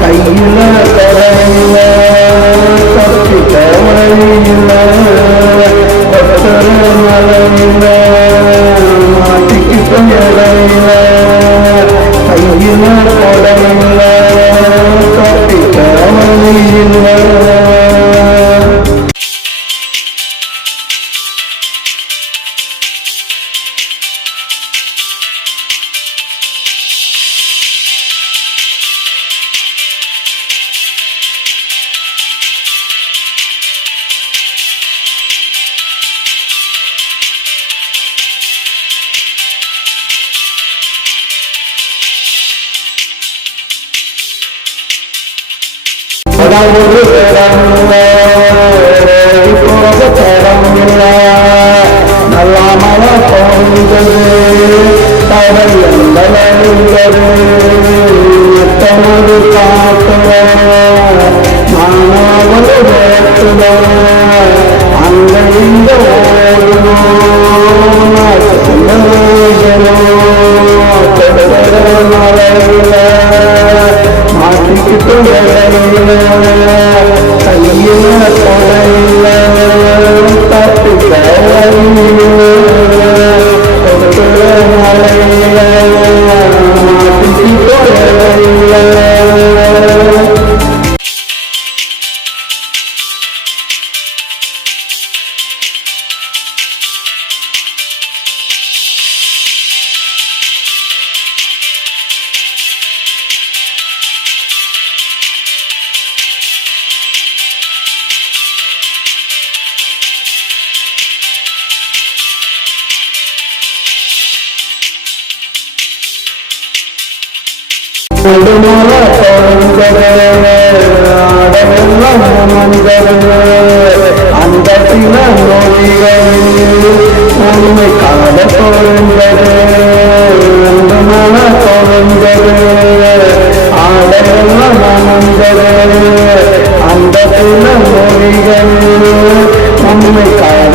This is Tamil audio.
கையில கரையில தப்பிக்க வழியில கொத்தர மலையில மாட்டிக்கிட்ட இலையில கையில கொடையில தப்பிக்க வழியில ஒரு தரம் நல்ல மழை பொங்கது தடல் எந்தது எத்தனது காட்டுவ மாணவர் இந்த கொடையில கொடுமல பொருந்தரே ஆடவெல்லாம் அந்த சில நோய்களில் உண்மை கால பொருந்தரே கொடுமல பொருந்தரே ஆடவெல்லாம் மந்தரே அந்த சில நோய்களில் உண்மை கால